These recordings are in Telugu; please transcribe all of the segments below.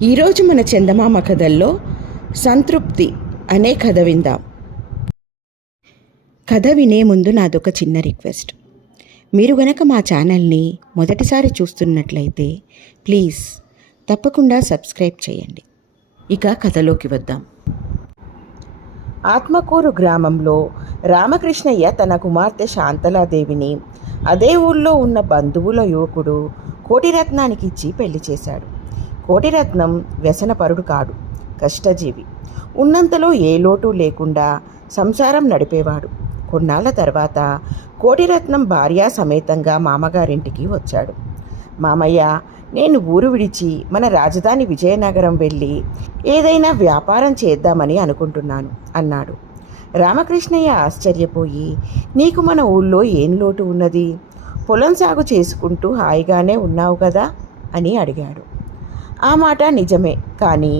ఈరోజు మన చందమామ కథల్లో సంతృప్తి అనే కథ విందాం. కథ వినే ముందు నాదొక చిన్న రిక్వెస్ట్. మీరు గనక మా ఛానల్ని మొదటిసారి చూస్తున్నట్లయితే ప్లీజ్ తప్పకుండా సబ్స్క్రైబ్ చేయండి. ఇక కథలోకి వద్దాం. ఆత్మకూరు గ్రామంలో రామకృష్ణయ్య తన కుమార్తె శాంతలాదేవిని అదే ఊళ్ళో ఉన్న బంధువుల యువకుడు కోటిరత్నానికి ఇచ్చి పెళ్లి చేశాడు. కోటిరత్నం వ్యసనపరుడు కాడు, కష్టజీవి. ఉన్నంతలో ఏ లోటు లేకుండా సంసారం నడిపేవాడు. కొన్నాళ్ల తర్వాత కోటిరత్నం భార్యా సమేతంగా మామగారింటికి వచ్చాడు. మామయ్య, నేను ఊరు విడిచి మన రాజధాని విజయనగరం వెళ్ళి ఏదైనా వ్యాపారం చేద్దామని అనుకుంటున్నాను అన్నాడు. రామకృష్ణయ్య ఆశ్చర్యపోయి, నీకు మన ఊళ్ళో ఏం లోటు ఉన్నది? పొలం సాగు చేసుకుంటూ హాయిగానే ఉన్నావు కదా అని అడిగాడు. ఆ మాట నిజమే, కానీ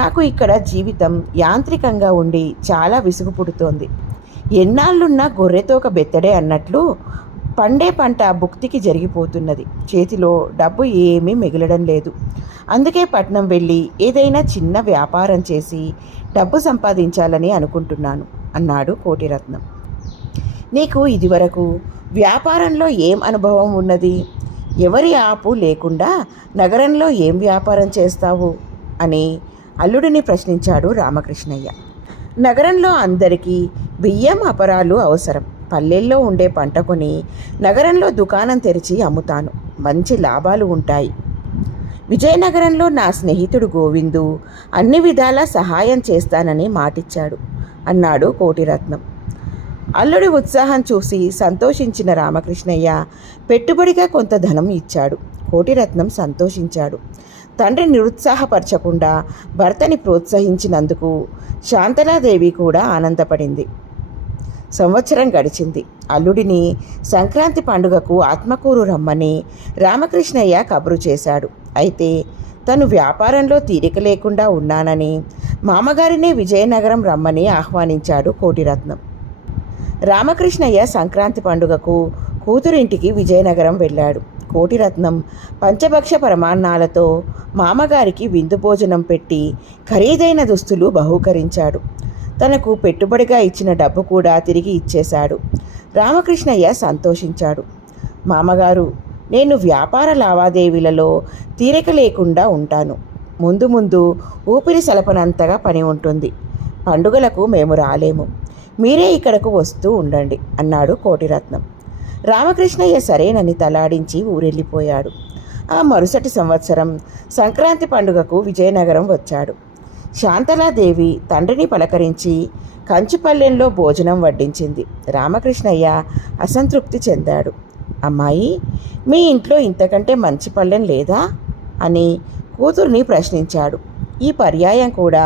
నాకు ఇక్కడ జీవితం యాంత్రికంగా ఉండి చాలా విసుగు పుడుతోంది. ఎన్నాళ్ళున్నా గొర్రెతోక బెత్తడే అన్నట్లు పండే పంట భుక్తికి జరిగిపోతున్నది. చేతిలో డబ్బు ఏమీ మిగలడం లేదు. అందుకే పట్నం వెళ్ళి ఏదైనా చిన్న వ్యాపారం చేసి డబ్బు సంపాదించాలని అనుకుంటున్నాను అన్నాడు కోటిరత్నం. నీకు ఇదివరకు వ్యాపారంలో ఏం అనుభవం ఉన్నది? ఎవరి ఆపు లేకుండా నగరంలో ఏం వ్యాపారం చేస్తావు అని అల్లుడిని ప్రశ్నించాడు రామకృష్ణయ్య. నగరంలో అందరికీ బియ్యం అపరాలు అవసరం. పల్లెల్లో ఉండే పంట కొని నగరంలో దుకాణం తెరిచి అమ్ముతాను. మంచి లాభాలు ఉంటాయి. విజయనగరంలో నా స్నేహితుడు గోవిందు అన్ని విధాలా సహాయం చేస్తానని మాటిచ్చాడు అన్నాడు కోటిరత్నం. అల్లుడి ఉత్సాహం చూసి సంతోషించిన రామకృష్ణయ్య పెట్టుబడిగా కొంత ధనం ఇచ్చాడు. కోటిరత్నం సంతోషించాడు. తండ్రి నిరుత్సాహపరచకుండా భర్తని ప్రోత్సహించినందుకు శాంతలాదేవి కూడా ఆనందపడింది. సంవత్సరం గడిచింది. అల్లుడిని సంక్రాంతి పండుగకు ఆత్మకూరు రమ్మని రామకృష్ణయ్య కబురు చేశాడు. అయితే తను వ్యాపారంలో తీరిక లేకుండా ఉన్నానని మామగారినే విజయనగరం రమ్మని ఆహ్వానించాడు కోటిరత్నం. రామకృష్ణయ్య సంక్రాంతి పండుగకు కూతురింటికి విజయనగరం వెళ్ళాడు. కోటిరత్నం పంచభక్ష ప్రమాణాలతో మామగారికి విందు భోజనం పెట్టి ఖరీదైన దుస్తులు బహూకరించాడు. తనకు పెట్టుబడిగా ఇచ్చిన డబ్బు కూడా తిరిగి ఇచ్చేశాడు. రామకృష్ణయ్య సంతోషించాడు. మామగారు, నేను వ్యాపార లావాదేవీలలో తీరిక లేకుండా ఉంటాను. ముందు ముందు ఊపిరి సలపనంతగా పని ఉంటుంది. పండుగలకు మేము రాలేము. మీరే ఇక్కడకు వస్తూ ఉండండి అన్నాడు కోటిరత్నం. రామకృష్ణయ్య సరేనని తలాడించి ఊరెళ్ళిపోయాడు. ఆ మరుసటి సంవత్సరం సంక్రాంతి పండుగకు విజయనగరం వచ్చాడు. శాంతలాదేవి తండ్రిని పలకరించి కంచుపల్లెంలో భోజనం వడ్డించింది. రామకృష్ణయ్య అసంతృప్తి చెందాడు. అమ్మాయి, మీ ఇంట్లో ఇంతకంటే మంచి పల్లెం లేదా అని కూతుర్ని ప్రశ్నించాడు. ఈ పర్యాయం కూడా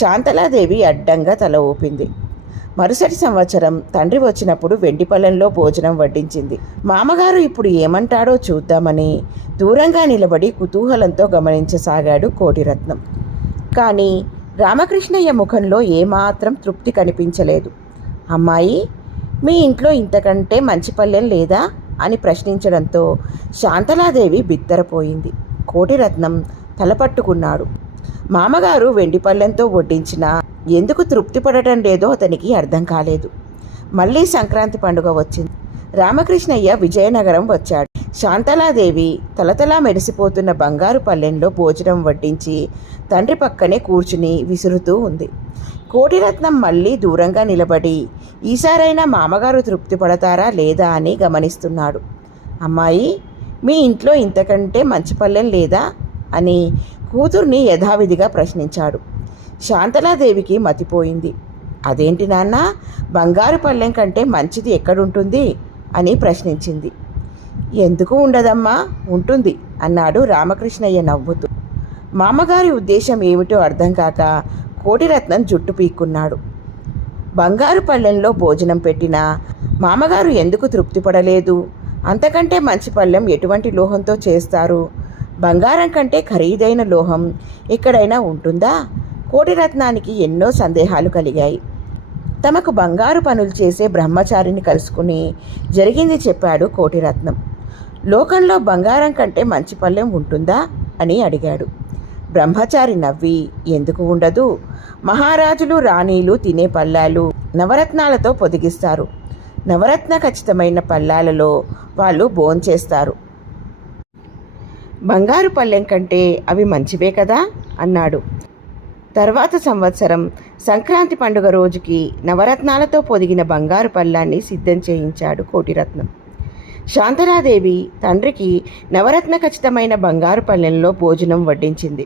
శాంతలాదేవి అడ్డంగా తల ఊపింది. మరుసటి సంవత్సరం తండ్రి వచ్చినప్పుడు వెండిపల్లెంలో భోజనం వడ్డించింది. మామగారు ఇప్పుడు ఏమంటాడో చూద్దామని దూరంగా నిలబడి కుతూహలంతో గమనించసాగాడు కోటిరత్నం. కానీ రామకృష్ణయ్య ముఖంలో ఏమాత్రం తృప్తి కనిపించలేదు. అమ్మాయి, మీ ఇంట్లో ఇంతకంటే మంచి పల్లెం లేదా అని ప్రశ్నించడంతో శాంతలాదేవి బిత్తరపోయింది. కోటిరత్నం తలపట్టుకున్నాడు. మామగారు వెండిపల్లెంతో వడ్డించిన ఎందుకు తృప్తి పడటం లేదో అతనికి అర్థం కాలేదు. మళ్ళీ సంక్రాంతి పండుగ వచ్చింది. రామకృష్ణయ్య విజయనగరం వచ్చాడు. శాంతలాదేవి తలతలా మెరిసిపోతున్న బంగారు పల్లెంలో భోజనం వడ్డించి తండ్రి పక్కనే కూర్చుని విసురుతూ ఉంది. కోటిరత్నం మళ్ళీ దూరంగా నిలబడి ఈసారైనా మామగారు తృప్తి పడతారా లేదా అని గమనిస్తున్నాడు. అమ్మాయి, మీ ఇంట్లో ఇంతకంటే మంచి పల్లెం లేదా అని కూతుర్ని యథావిధిగా ప్రశ్నించాడు. శాంతలాదేవికి మతిపోయింది. అదేంటి నాన్న, బంగారు పల్లెం కంటే మంచిది ఎక్కడుంటుంది అని ప్రశ్నించింది. ఎందుకు ఉండదమ్మా, ఉంటుంది అన్నాడు రామకృష్ణయ్య నవ్వుతూ. మామగారి ఉద్దేశం ఏమిటో అర్థం కాక కోటిరత్నం జుట్టు పీక్కున్నాడు. బంగారు పల్లెంలో భోజనం పెట్టినా మామగారు ఎందుకు తృప్తి పడలేదు? అంతకంటే మంచి పల్లెం ఎటువంటి లోహంతో చేస్తారు? బంగారం కంటే ఖరీదైన లోహం ఎక్కడైనా ఉంటుందా? కోటిరత్నానికి ఎన్నో సందేహాలు కలిగాయి. తమకు బంగారు పనులు చేసే బ్రహ్మచారిని కలుసుకుని జరిగింది చెప్పాడు కోటిరత్నం. లోకంలో బంగారం కంటే మంచి పల్లెం ఉంటుందా అని అడిగాడు. బ్రహ్మచారి నవ్వి, ఎందుకు ఉండదు, మహారాజులు రాణీలు తినే పళ్ళాలు నవరత్నాలతో పొదిగిస్తారు. నవరత్న ఖచ్చితమైన పళ్ళాలలో వాళ్ళు భోంచేస్తారు. బంగారు పళ్ళెం కంటే అవి మంచివే కదా అన్నాడు. తర్వాత సంవత్సరం సంక్రాంతి పండుగ రోజుకి నవరత్నాలతో పొదిగిన బంగారు పళ్ళాన్ని సిద్ధం చేయించాడు కోటిరత్నం. శాంతలాదేవి తండ్రికి నవరత్న ఖచ్చితమైన బంగారు పళ్ళెంలో భోజనం వడ్డించింది.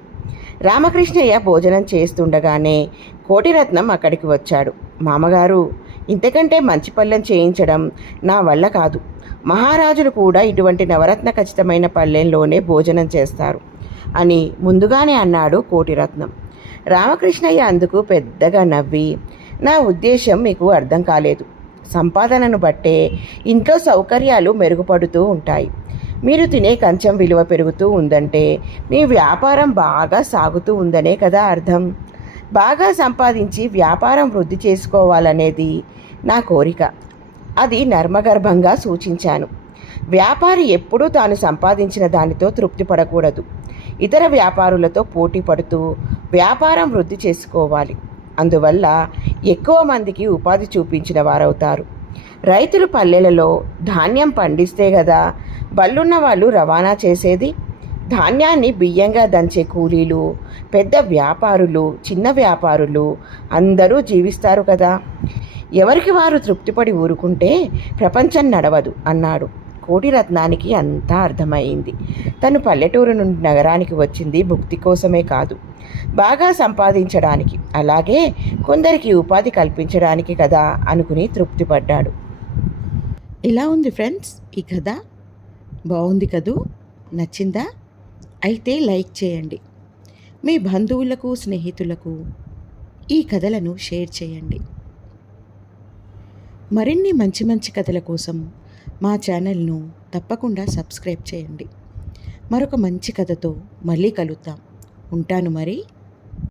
రామకృష్ణయ్య భోజనం చేస్తుండగానే కోటిరత్నం అక్కడికి వచ్చాడు. మామగారు, ఇంతకంటే మంచి పళ్ళెం చేయించడం నా వల్ల కాదు. మహారాజులు కూడా ఇటువంటి నవరత్న ఖచ్చితమైన పళ్ళెంలోనే భోజనం చేస్తారు అని ముందుగానే అన్నాడు కోటిరత్నం. రామకృష్ణయ్య అందుకు పెద్దగా నవ్వి, నా ఉద్దేశం మీకు అర్థం కాలేదు. సంపాదనను బట్టే ఇంట్లో సౌకర్యాలు మెరుగుపడుతూ ఉంటాయి. మీరు తినే కంచం విలువ పెరుగుతూ ఉందంటే మీ వ్యాపారం బాగా సాగుతూ ఉందనే కదా అర్థం. బాగా సంపాదించి వ్యాపారం వృద్ధి చేసుకోవాలనేది నా కోరిక. అది నర్మగర్భంగా సూచించాను. వ్యాపారి ఎప్పుడూ తాను సంపాదించిన దానితో తృప్తి పడకూడదు. ఇతర వ్యాపారులతో పోటీ పడుతూ వ్యాపారం వృద్ధి చేసుకోవాలి. అందువల్ల ఎక్కువ మందికి ఉపాధి చూపించిన వారవుతారు. రైతులు పల్లెలలో ధాన్యం పండిస్తే కదా బళ్ళున్న వాళ్ళు రవాణా చేసేది. ధాన్యాన్ని బియ్యంగా దంచే కూలీలు, పెద్ద వ్యాపారులు, చిన్న వ్యాపారులు అందరూ జీవిస్తారు కదా. ఎవరికి వారు తృప్తిపడి ఊరుకుంటే ప్రపంచం నడవదు అన్నాడు. కోటిరత్నానికి అంతా అర్థమైంది. తను పల్లెటూరు నుండి నగరానికి వచ్చింది భుక్తి కోసమే కాదు, బాగా సంపాదించడానికి, అలాగే కొందరికి ఉపాధి కల్పించడానికి కదా అనుకుని తృప్తిపడ్డాడు. ఇలా ఉంది ఫ్రెండ్స్ ఈ కథ. బాగుంది కదూ? నచ్చిందా? అయితే లైక్ చేయండి. మీ బంధువులకు, స్నేహితులకు ఈ కథలను షేర్ చేయండి. మరిన్ని మంచి మంచి కథల కోసం మా ఛానల్ను తప్పకుండా సబ్స్క్రైబ్ చేయండి. మరొక మంచి కథతో మళ్ళీ కలుద్దాం. ఉంటాను మరి.